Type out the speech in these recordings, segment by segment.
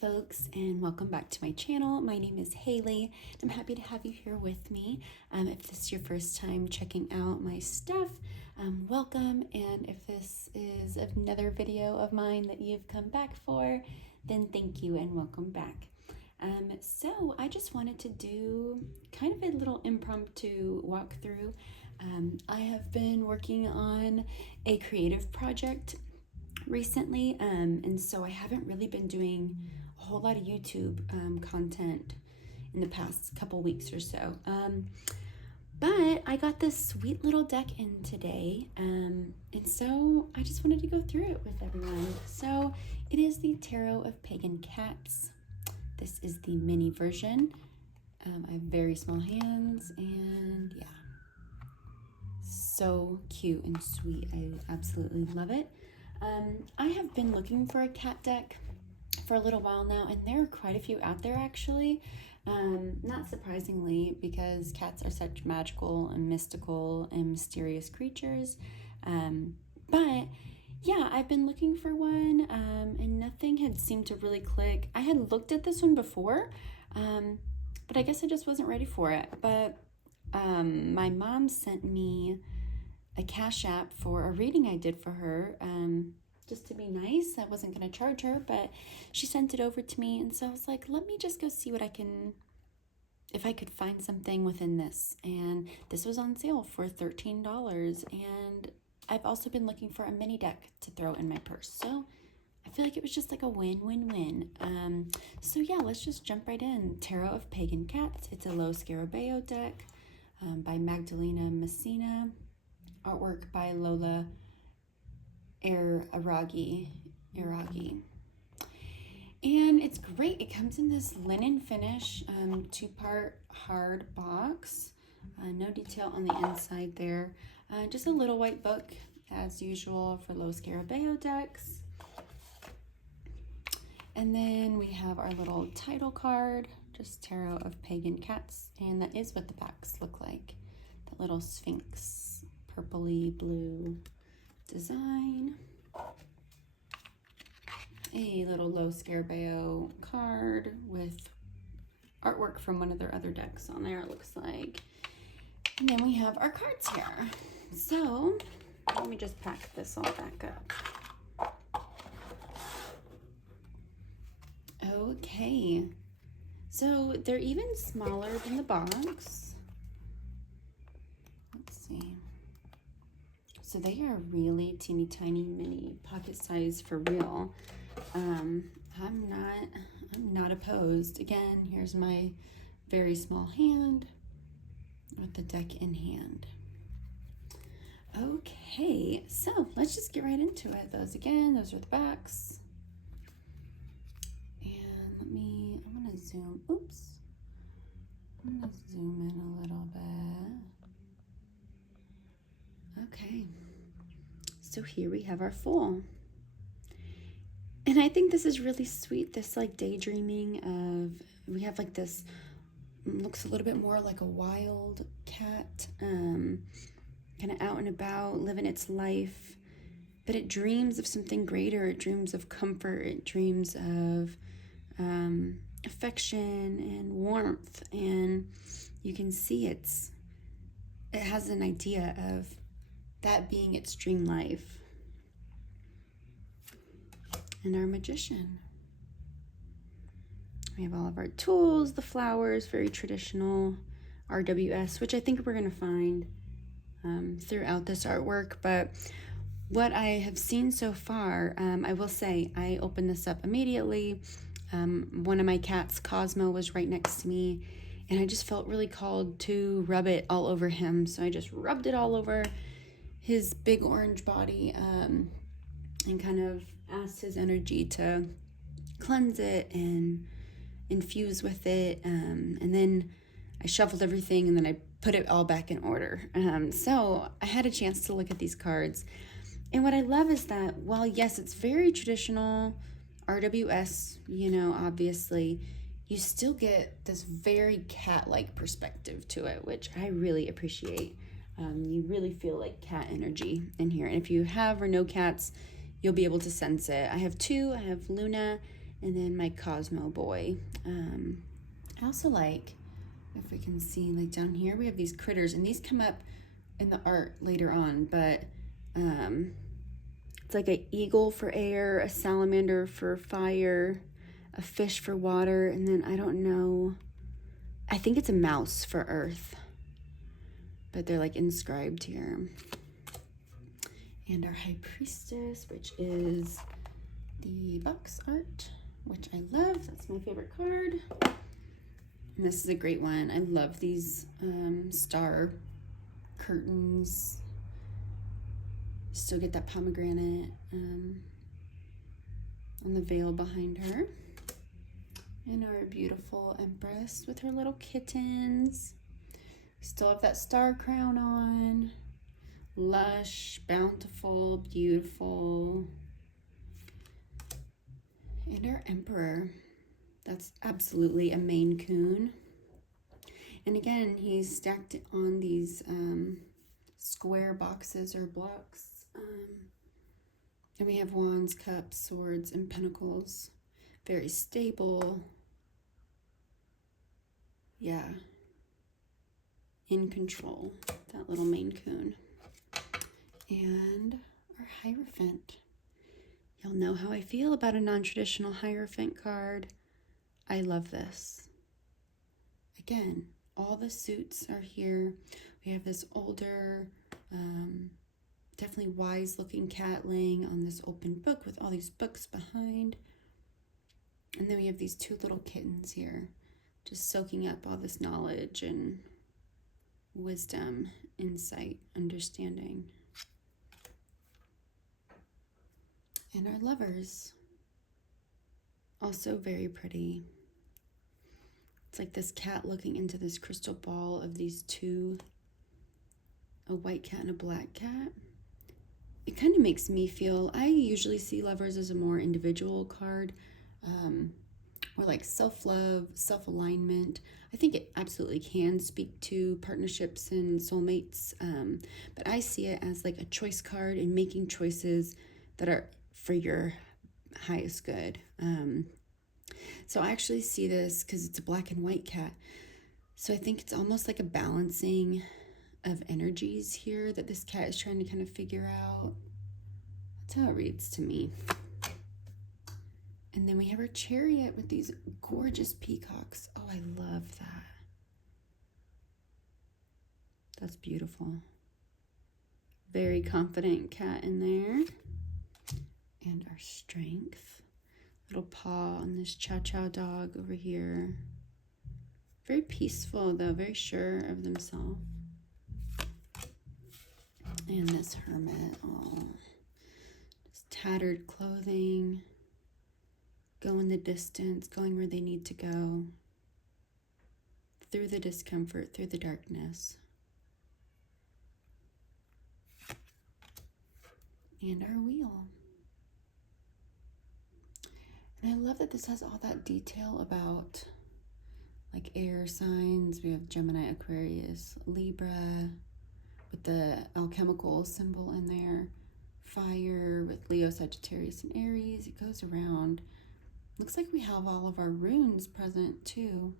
folks, and welcome back to my channel. My name is Haley. I'm happy to have you here with me. If this is your first time checking out my stuff, welcome. And if this is another video of mine that you've come back for, then thank you and welcome back. So I just wanted to do kind of a little impromptu walkthrough. I have been working on a creative project recently, and so I haven't really been doing a whole lot of YouTube content in the past couple weeks or so. But I got this sweet little deck in today, and so I just wanted to go through it with everyone. So it is the Tarot of Pagan Cats. This is the mini version. I have very small hands, and yeah, so cute and sweet. I absolutely love it. I have been looking for a cat deck for a little while now, and there are quite a few out there actually. Not surprisingly, because cats are such magical and mystical and mysterious creatures. But yeah, I've been looking for one, and nothing had seemed to really click. I had looked at this one before, but I guess I just wasn't ready for it. But my mom sent me a Cash App for a reading I did for her, just to be nice. I wasn't going to charge her, but she sent it over to me, and so I was like, let me just go see what if I could find something within this. And this was on sale for $13, and I've also been looking for a mini deck to throw in my purse, so I feel like it was just like a win-win-win. So yeah, let's just jump right in. Tarot of Pagan Cats. It's a Lo Scarabeo deck by Magdalena Messina. Artwork by Lola Aragi. And it's great. It comes in this linen finish, 2-part hard box. No detail on the inside there. Just a little white book, as usual for Lo Scarabeo decks. And then we have our little title card, just Tarot of Pagan Cats. And that is what the backs look like. The little Sphinx, purpley blue design. A little Lo Scarabeo card with artwork from one of their other decks on there, it looks like. And then we have our cards here. So let me just pack this all back up. Okay, so they're even smaller than the box. Let's see. So they are really teeny tiny mini pocket size for real. I'm not opposed. Again, here's my very small hand with the deck in hand. Okay, so let's just get right into it. Those are the backs. And I'm gonna zoom, I'm gonna zoom in a little bit. Okay, so here we have our Fool. And I think this is really sweet, this like daydreaming of, we have like this, looks a little bit more like a wild cat, kind of out and about, living its life, but it dreams of something greater. It dreams of comfort. It dreams of affection and warmth, and you can see it has an idea of that being its dream life. And our Magician. We have all of our tools, the flowers, very traditional RWS, which I think we're going to find throughout this artwork. But what I have seen so far, I will say, I opened this up immediately. One of my cats, Cosmo, was right next to me, and I just felt really called to rub it all over him. So I just rubbed it all over his big orange body, and kind of asked his energy to cleanse it and infuse with it. And then I shuffled everything, and then I put it all back in order. So I had a chance to look at these cards. And what I love is that, while yes, it's very traditional RWS, you know, obviously, you still get this very cat-like perspective to it, which I really appreciate. You really feel like cat energy in here. And if you have or know cats, you'll be able to sense it. I have two. I have Luna And then my Cosmo boy. I also like, if we can see, like down here, we have these critters, and these come up in the art later on, but it's like an eagle for air, a salamander for fire, a fish for water, and then I don't know, I think it's a mouse for earth, but they're like inscribed here. And our high priestess, which is the box art, which I love. That's my favorite card. And this is a great one. I love these star curtains. Still get that pomegranate on the veil behind her. And our beautiful empress with her little kittens. Still have that star crown on. Lush, bountiful, beautiful. And our emperor. That's absolutely a Maine Coon. And again, he's stacked on these square boxes or blocks. And we have wands, cups, swords, and pentacles. Very stable. Yeah. In control. That little Maine Coon. And our Hierophant. You'll know how I feel about a non-traditional Hierophant card. I love this. Again, all the suits are here. We have this older, definitely wise looking cat laying on this open book with all these books behind. And then we have these two little kittens here, just soaking up all this knowledge and wisdom, insight, understanding. And our lovers, also very pretty. It's like this cat looking into this crystal ball of these two, a white cat and a black cat. It kind of makes me feel, I usually see lovers as a more individual card, or like self-love, self-alignment. I think it absolutely can speak to partnerships and soulmates, but I see it as like a choice card and making choices that are for your highest good. So I actually see this because it's a black and white cat. So I think it's almost like a balancing of energies here that this cat is trying to kind of figure out. That's how it reads to me. And then we have our chariot with these gorgeous peacocks. Oh, I love that. That's beautiful. Very confident cat in there. And our strength. Little paw on this chow chow dog over here. Very peaceful though, very sure of themselves. And this hermit, oh, just tattered clothing, going the distance, going where they need to go, through the discomfort, through the darkness. And our wheel. And I love that this has all that detail about like air signs. We have Gemini, Aquarius, Libra with the alchemical symbol in there. Fire with Leo, Sagittarius, and Aries. It goes around. Looks like we have all of our runes present too.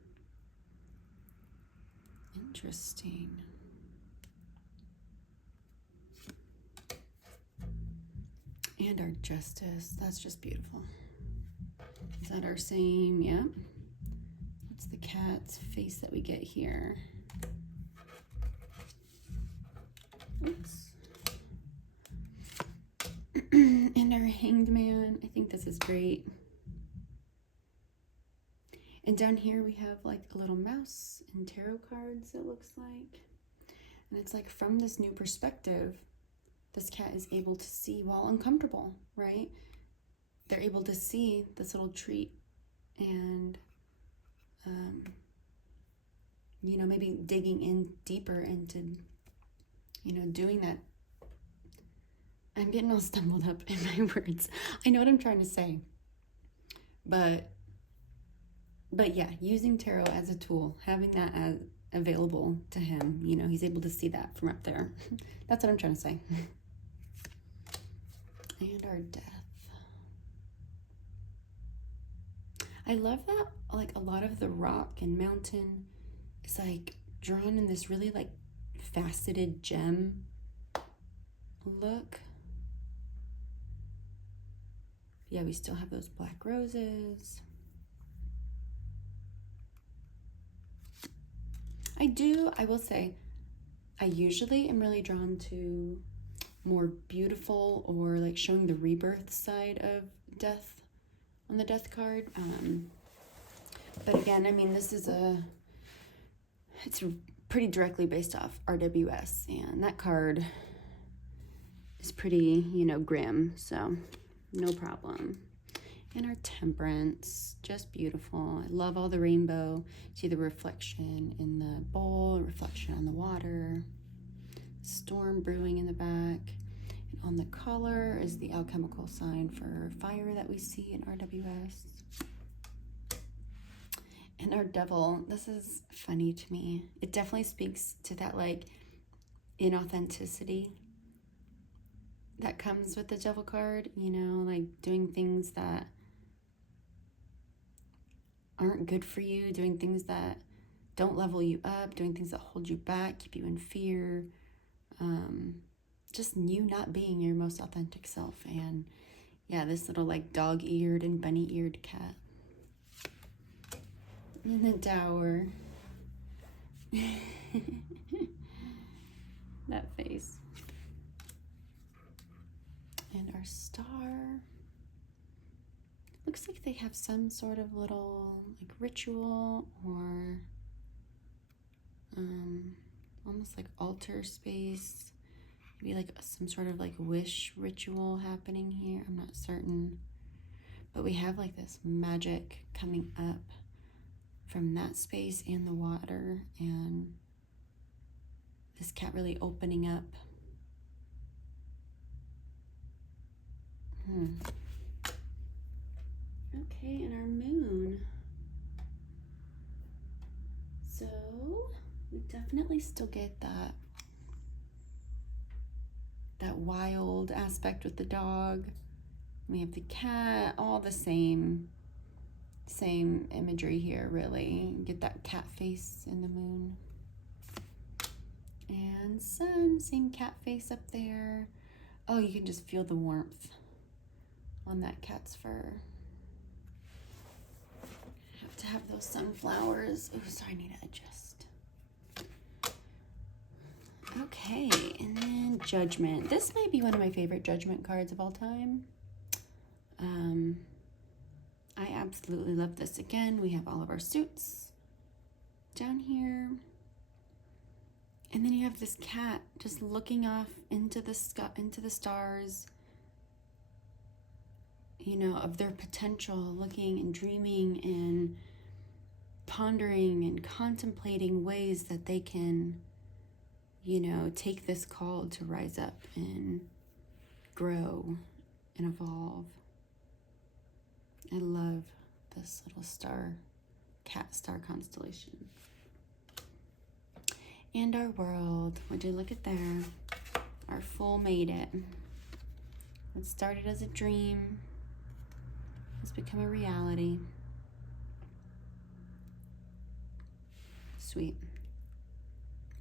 Interesting. And our Justice. That's just beautiful. Is that our same? Yeah. That's the cat's face that we get here. Oops. And our Hanged Man. I think this is great. And down here we have like a little mouse and tarot cards, it looks like. And it's like from this new perspective, this cat is able to see while uncomfortable, right? They're able to see this little treat and, you know, maybe digging in deeper into, you know, doing that. I'm getting all stumbled up in my words. I know what I'm trying to say, but yeah, using tarot as a tool, having that as available to him, you know, he's able to see that from up there. That's what I'm trying to say. And our Death. I love that like a lot of the rock and mountain is like drawn in this really like faceted gem look. Yeah, we still have those black roses. I will say, I usually am really drawn to more beautiful or like showing the rebirth side of death on the death card. But again, I mean, it's pretty directly based off RWS, and that card is pretty, grim, so no problem. And our temperance, just beautiful. I love all the rainbow. See the reflection in the bowl, reflection on the water, storm brewing in the back. And on the collar is the alchemical sign for fire that we see in RWS. And our devil, this is funny to me. It definitely speaks to that like inauthenticity that comes with the devil card, like doing things that aren't good for you, doing things that don't level you up, doing things that hold you back, keep you in fear, just you not being your most authentic self. And yeah, this little like dog-eared and bunny-eared cat. And the dower. That face. And our star. Looks like they have some sort of little like ritual or almost like altar space. Maybe like some sort of like wish ritual happening here. I'm not certain. But we have like this magic coming up from that space and the water, and this cat really opening up. Okay, and our moon. So we definitely still get that wild aspect with the dog. We have the cat, all the same imagery here, really. Get that cat face in the moon. And sun, same cat face up there. Oh, you can just feel the warmth on that cat's fur. Have to have those sunflowers. Oh, sorry, I need to adjust. Okay, and then Judgment. This might be one of my favorite Judgment cards of all time. I absolutely love this. Again, we have all of our suits down here. And then you have this cat just looking off into the sky, into the stars, of their potential, looking and dreaming and pondering and contemplating ways that they can, take this call to rise up and grow and evolve. I love this little cat star constellation. And our world, would you look at there? Our fool made it. What started as a dream has become a reality. Sweet.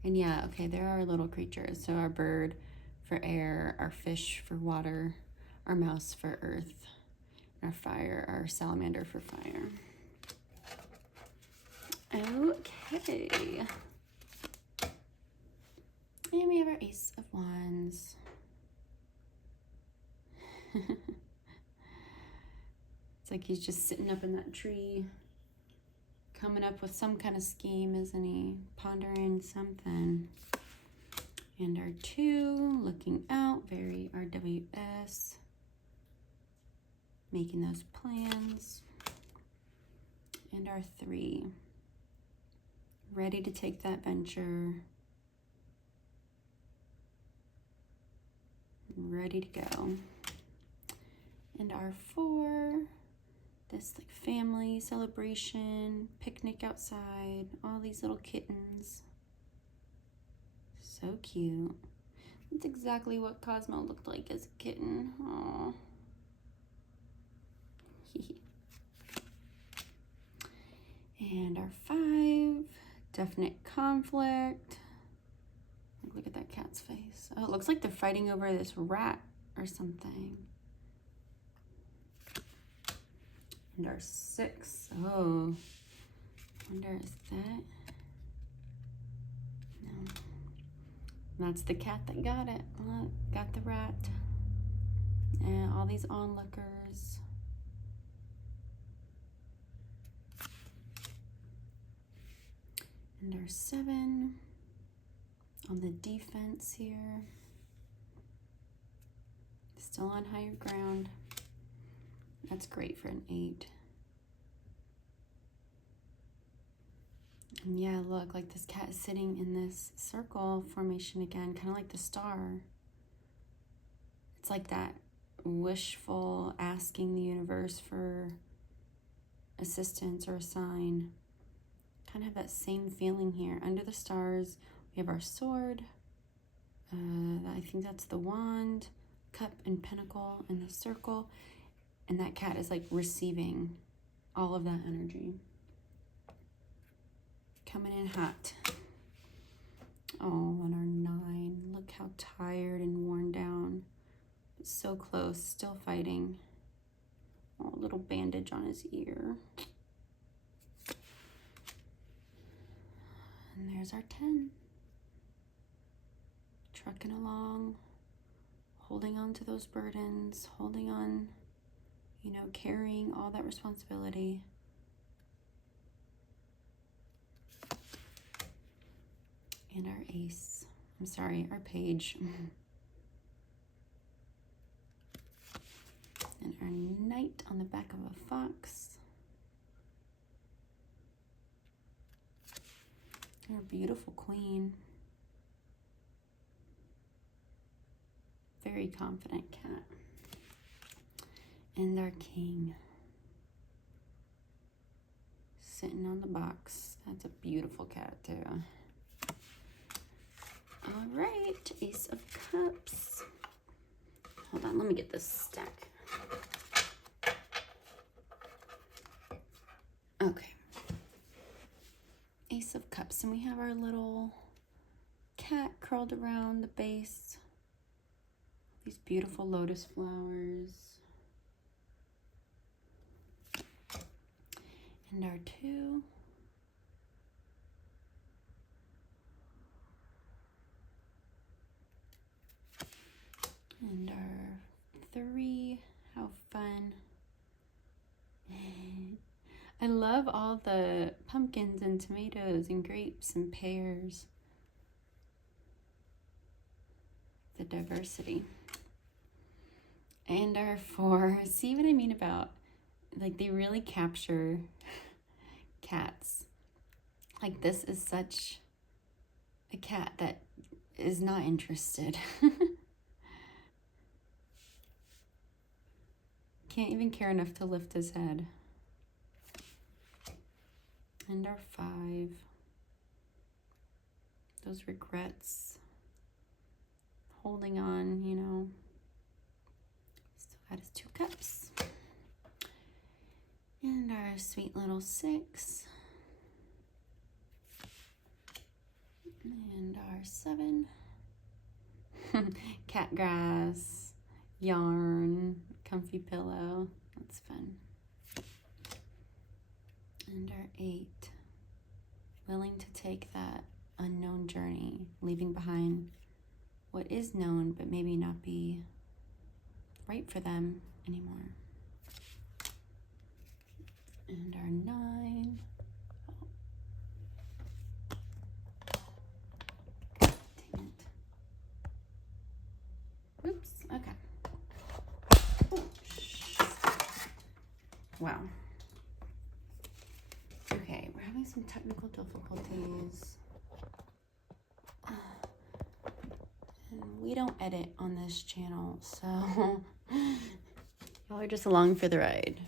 And yeah, okay, there are little creatures. So our bird for air, our fish for water, our mouse for earth, our fire, our salamander for fire. Okay. And we have our Ace of Wands. It's like he's just sitting up in that tree, coming up with some kind of scheme, isn't he? Pondering something. And our 2, looking out, very RWS. Making those plans. And our 3, ready to take that venture. Ready to go. And our 4, this like family celebration, picnic outside, all these little kittens. So cute. That's exactly what Cosmo looked like as a kitten. Aww. And our 5, definite conflict. Look at that cat's face. Oh, it looks like they're fighting over this rat or something. And our 6. Oh, wonder is that? No. That's the cat that got it. Look, got the rat. And all these onlookers. And our 7 on the defense here. Still on higher ground. That's great for an 8. And yeah, look, like this cat is sitting in this circle formation again, kind of like the star. It's like that wishful asking the universe for assistance or a sign. Kind of have that same feeling here. Under the stars, we have our sword. I think that's the wand, cup and pentacle in the circle. And that cat is like receiving all of that energy. Coming in hot. Oh, and our 9. Look how tired and worn down. So close, still fighting. Oh, a little bandage on his ear. And there's our 10. Trucking along, holding on to those burdens, holding on, you know, carrying all that responsibility. And our ace. I'm sorry, our page. And our knight on the back of a fox. And our beautiful queen. Very confident cat. And our king. Sitting on the box. That's a beautiful cat too. All right, Ace of Cups. Hold on, let me get this stack. Okay. Ace of Cups, and we have our little cat curled around the base. These beautiful lotus flowers. And our 2. And our 3. How fun. I love all the pumpkins and tomatoes and grapes and pears. The diversity. And our 4. See what I mean about, like, they really capture cats. Like, this is such a cat that is not interested. Can't even care enough to lift his head. And our 5. Those regrets. Holding on, you know. Still got his 2 cups. And our sweet little 6. And our 7. Cat grass, yarn, comfy pillow. That's fun. And our 8. Willing to take that unknown journey, leaving behind what is known but maybe not be right for them anymore. And our 9. Dang it. Oops, okay. Oh, wow. Okay, we're having some technical difficulties. And we don't edit on this channel, so y'all are just along for the ride.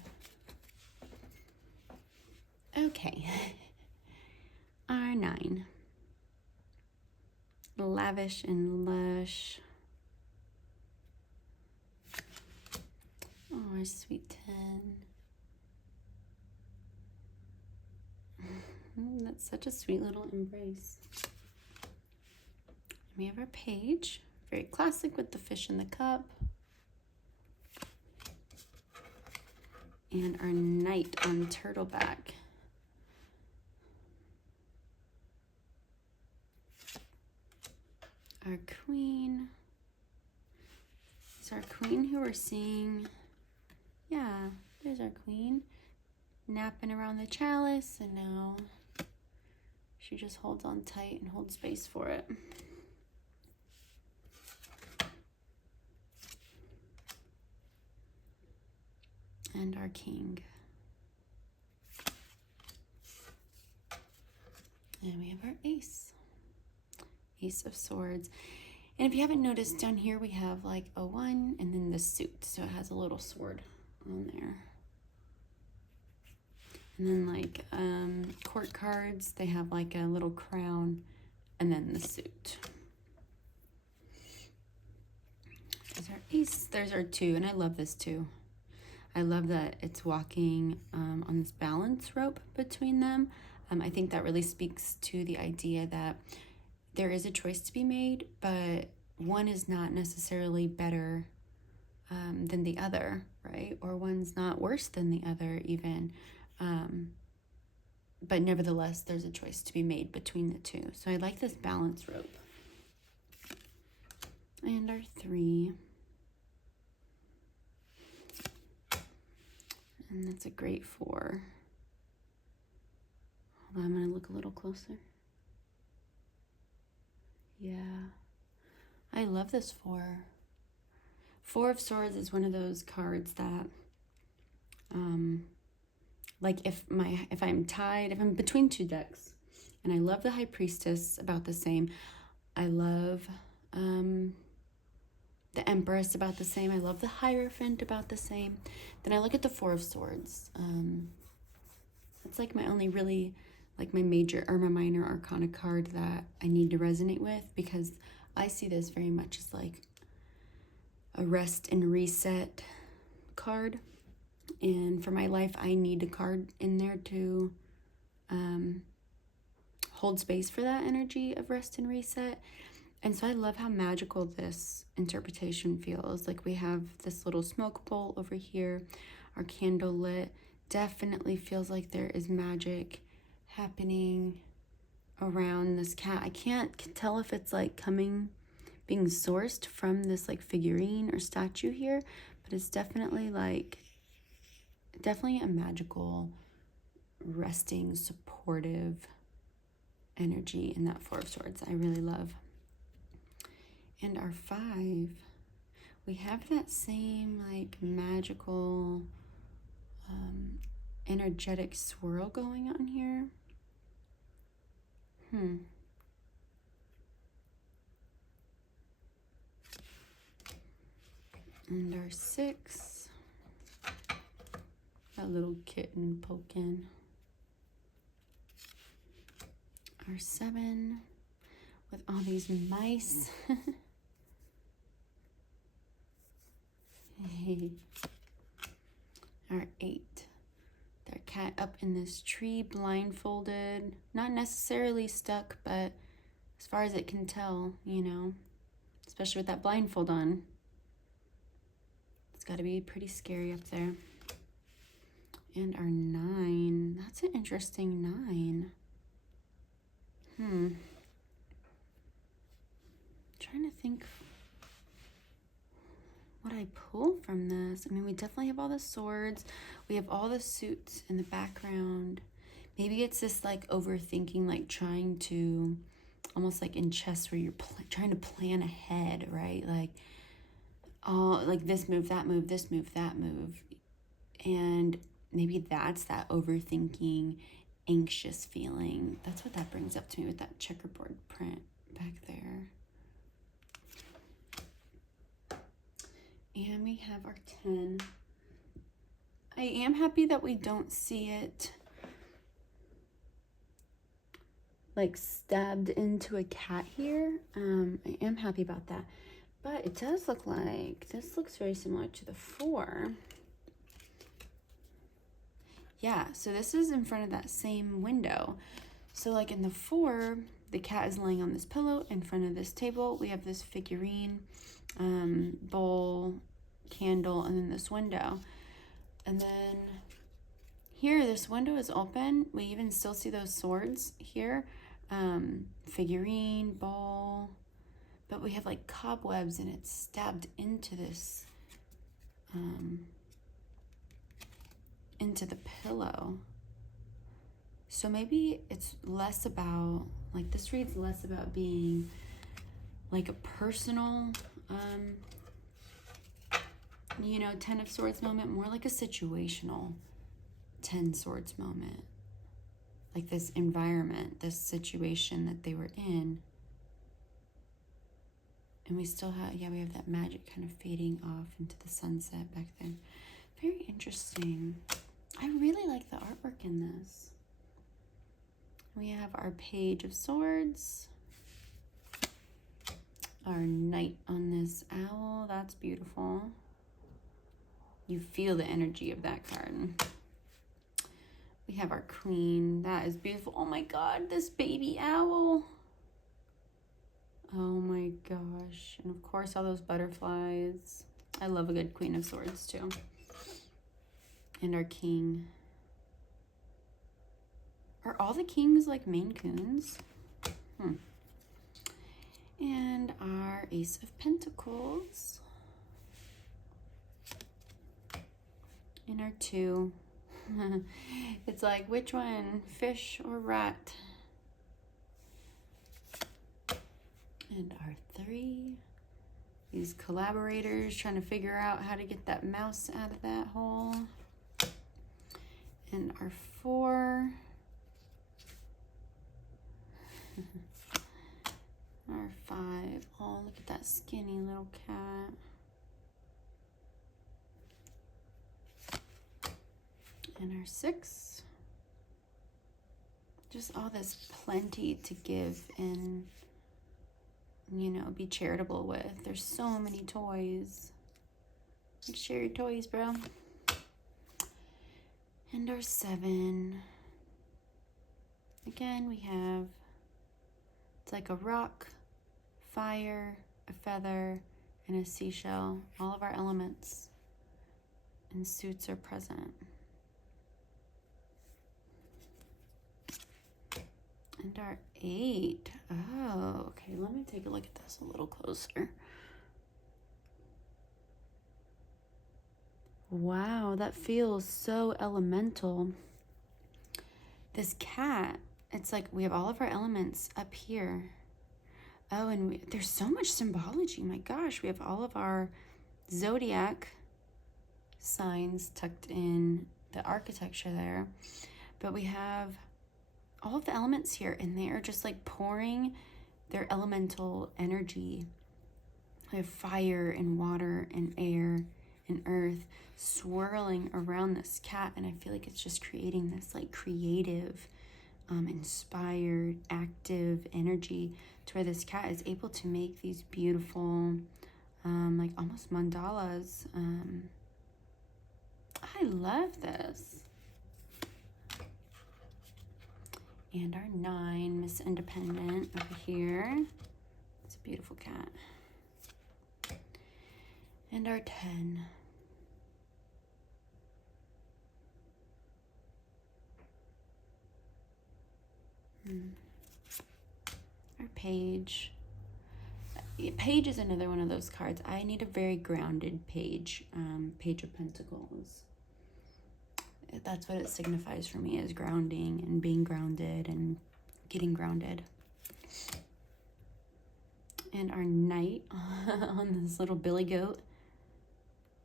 Okay. Our 9. Lavish and lush. Oh, our sweet 10. That's such a sweet little embrace. We have our page, very classic with the fish in the cup. And our knight on turtleback. Our queen. It's our queen who we're seeing. Yeah, there's our queen. Napping around the chalice, and now she just holds on tight and holds space for it. And our king. And we have our ace. Ace of Swords. And if you haven't noticed, down here we have like a 1 and then the suit. So it has a little sword on there. And then like court cards, they have like a little crown and then the suit. There's our ace. There's our 2, and I love this too. I love that it's walking on this balance rope between them. I think that really speaks to the idea that there is a choice to be made, but one is not necessarily better than the other, right? Or one's not worse than the other even. But nevertheless, there's a choice to be made between the two. So I like this balance rope. And our 3. And that's a great 4. Hold on, I'm gonna look a little closer. Yeah, I love this 4. 4 of Swords is one of those cards that, like if I'm tied, if I'm between 2 decks, and I love the High Priestess about the same. I love the Empress about the same. I love the Hierophant about the same. Then I look at the 4 of Swords. That's like my only really, like my major or my minor arcana card that I need to resonate with, because I see this very much as like a rest and reset card. And for my life, I need a card in there to hold space for that energy of rest and reset. And so I love how magical this interpretation feels. Like we have this little smoke bowl over here, our candle lit. Definitely feels like there is magic happening around this cat. I can't tell if it's like being sourced from this like figurine or statue here, but it's definitely a magical, resting, supportive energy in that 4 of Swords. I really love. And our 5, we have that same like magical, energetic swirl going on here. And our 6, that little kitten poking. Our 7, with all these mice. Our 8, their cat up in this tree, blindfolded, not necessarily stuck, but as far as it can tell, you know, especially with that blindfold on. It's got to be pretty scary up there. And our 9, that's an interesting 9. Trying to think what I pull from this. I mean, we definitely have all the swords. We have all the suits in the background. Maybe it's this like overthinking, like trying to, almost like in chess where you're trying to plan ahead, right? Like, oh, like this move, that move, this move, that move. And maybe that's that overthinking, anxious feeling. That's what that brings up to me with that checkerboard print back there. And we have our 10. I am happy that we don't see it like stabbed into a cat here. I am happy about that. But it does look like, this looks very similar to the 4. Yeah, so this is in front of that same window. So like in the 4, the cat is laying on this pillow in front of this table. We have this figurine, bowl, candle, and then this window. And then here, this window is open. We even still see those swords here. Figurine, bowl, but we have like cobwebs and it's stabbed into this, into the pillow. So maybe it's less about, like this reads less about being like a personal, you know, 10 of Swords moment, more like a situational 10 Swords moment. Like this environment, this situation that they were in. And we still have, yeah, we have that magic kind of fading off into the sunset back then. Very interesting. I really like the artwork in this. We have our Page of Swords. Our Knight on this owl. That's beautiful. You feel the energy of that card. We have our Queen. That is beautiful. Oh my God, this baby owl. Oh my gosh. And of course, all those butterflies. I love a good Queen of Swords too. And our King. Are all the kings like Maine Coons? And our Ace of Pentacles. And our 2. It's like, which one? Fish or rat? And our 3. These collaborators trying to figure out how to get that mouse out of that hole. And our 4. Our 5. Oh, look at that skinny little cat. And our 6. Just all this plenty to give and, you know, be charitable with. There's so many toys. Share your toys, bro. And our 7. Again, we have, it's like a rock, fire, a feather, and a seashell. All of our elements and suits are present. And our 8. Oh, okay. Let me take a look at this a little closer. Wow, that feels so elemental. This cat, it's like we have all of our elements up here. Oh, and there's so much symbology. My gosh, we have all of our zodiac signs tucked in the architecture there. But we have all of the elements here, and they are just like pouring their elemental energy. We have fire and water and air and earth swirling around this cat, and I feel like it's just creating this like creative, inspired, active energy to where this cat is able to make these beautiful, like almost mandalas. I love this. And our 9, Miss Independent over here. It's a beautiful cat. And our 10. Our Page. Page is another one of those cards. I need a very grounded page. Page of Pentacles. That's what it signifies for me, is grounding and being grounded and getting grounded. And our Knight on this little billy goat,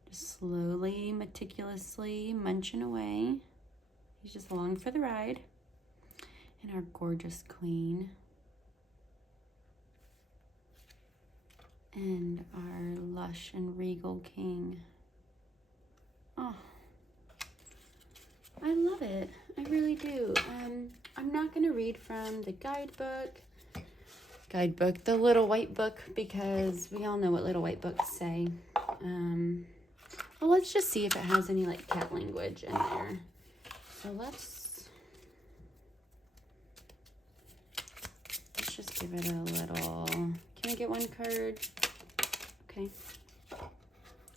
just slowly, meticulously munching away. He's just along for the ride. And our gorgeous Queen. And our lush and regal King. Oh, I love it. I really do. I'm not going to read from the guidebook, the little white book, because we all know what little white books say. Well, let's just see if it has any like cat language in there. So let's just give it a little, can I get one card? Okay.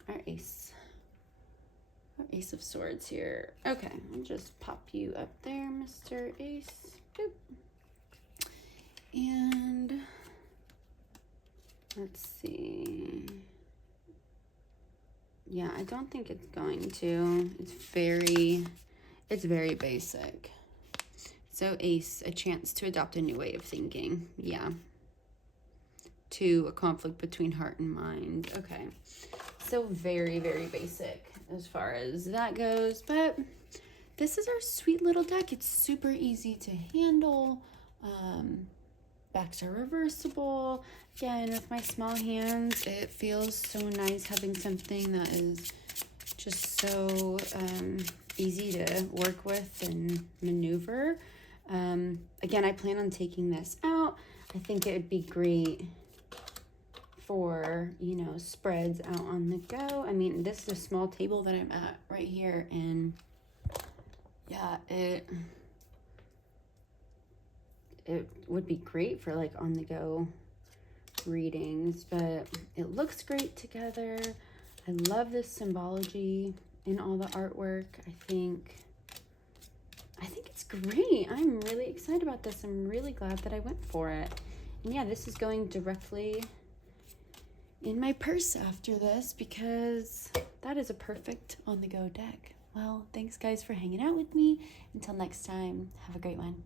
Our ace. Our ace of swords here. Okay, I'll just pop you up there, Mr. Ace. Boop. And let's see. Yeah, I don't think it's going to. It's very basic. So ace, a chance to adopt a new way of thinking. Yeah. 2, a conflict between heart and mind. Okay. So very, very basic as far as that goes. But this is our sweet little deck. It's super easy to handle. Backs are reversible. Again, with my small hands, it feels so nice having something that is just so easy to work with and maneuver. Again, I plan on taking this out. I think it would be great for, you know, spreads out on the go. I mean, this is a small table that I'm at right here, and yeah, it would be great for like on the go readings, but it looks great together. I love this symbology in all the artwork. I think it's great. I'm really excited about this. I'm really glad that I went for it. And yeah, this is going directly in my purse after this because that is a perfect on the go deck. Well, thanks guys for hanging out with me. Until next time, have a great one.